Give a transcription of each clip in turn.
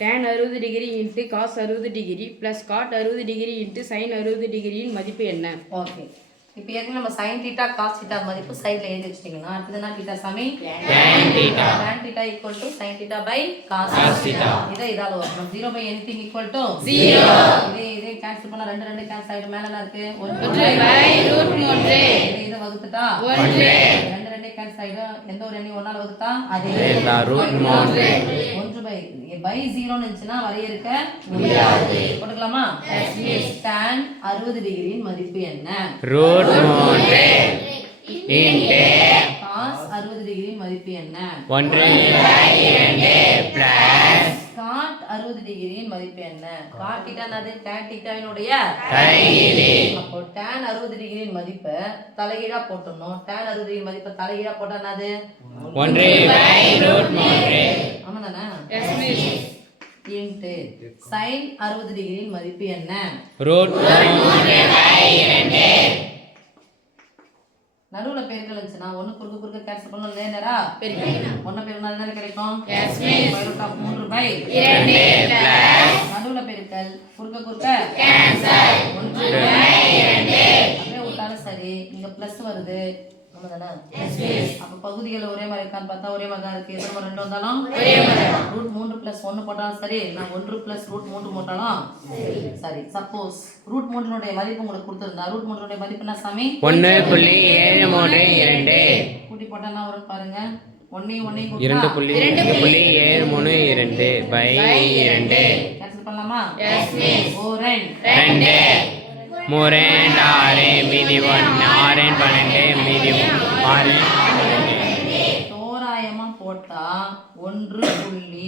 tan 60 degree into cos 60 degree plus cot 60 degree into sin 60 டிகிரியின் மதிப்பு என்ன? Okay. இப்போ ஏற்கனவே நம்ம sin θ cos θ மதிப்பு சைடுல எழுதி வச்சிட்டீங்கன்னா அடுத்து என்ன θ சாமி? tan θ. tan θ equal to sin θ by cos θ. இதால வரும். 0 by anything equal to 0. இதை கேன்சல் பண்ணா 2 2 கேன்சல் ஆயிடும். மேல என்ன இருக்கு? 1 by √3. இதை வகுத்துட்டா 1 2 2 கேன்சல் ஆயிடும். எந்த ஒரு எண்ணை 1 ஆல வகுத்தா அதே √3. 1 by 0 ன்னு இருந்துச்சுனா வரையறுக்க முடியாது. போட்டுக்கலாமா? tan 60 டிகிரியின் மதிப்பு என்ன? √3 இன்டு cos 60 டிகிரியின் மதிப்பு என்ன? 1/2 பிளஸ் cot 60 டிகிரியின் மதிப்பு என்ன? cot θ என்னது? tan θ வினுடைய தலைகீழி. அப்போ tan 60 டிகிரியின் மதிப்பை தலைகீழா போட்டுறணும். tan 60 டிகிரி மதிப்பை தலைகீழா போட்டா என்னது? 1/√3. ஆமாதானே? Yes miss. இன்டு sin 60 டிகிரியின் மதிப்பு என்ன? √3/2. நடுவுல பெருக்கல் இருந்துச்சுன்னா ஒன்னு குறுக்க குறுக்க கேன்சல் பண்ணணும். நேரா ஒன்னு பெருக்கினா என்ன கிடைக்கும்? Yes miss. √3/2 பிளஸ் நடுவுல பெருக்கல் குறுக்க குறுக்க கேன்சல் 1/2 அப்படியே விட்டாலும் சரி. இங்க பிளஸ் வருது. ஆமாதானே? Yes miss. அப்ப பகுதிகள் ஒரே மாதிரி இருக்கான்னு பார்த்தா ஒரே மாதிரி தான் இருக்கு. எத்தனை முறை 2 வந்தாலும் ஒரே மாதிரி. √3 + 1 போட்டாலும் சரி, நான் 1 + √3 போட்டாலும் சரி. சப்போஸ் √3 னுடைய மதிப்பு உங்களுக்கு கொடுத்திருந்தா √3 னுடைய மதிப்பு என்ன சாமி? 1.732. கூட்டி போட்டா என்ன வரும் பாருங்க. 1 1 2.732/2. கேன்சல் பண்ணலாமா? Yes miss. 4 2 3 6 மீதி 1 6 12 மீதி 6 தோராயமா போட்டா 1 புள்ளி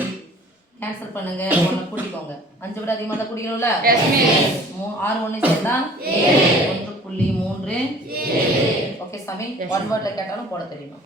கேன்சல் பண்ணுங்க. 1 கூட்டிக்கோங்க. 5 விட அதிகமா தான் கூட்டிக்கணும்ல? Yes miss. 6 1 சேர்த்தா 1.3 ஓகே சாமி. 1 வேர்ட்ல கேட்டாலும் போட தெரியணும்.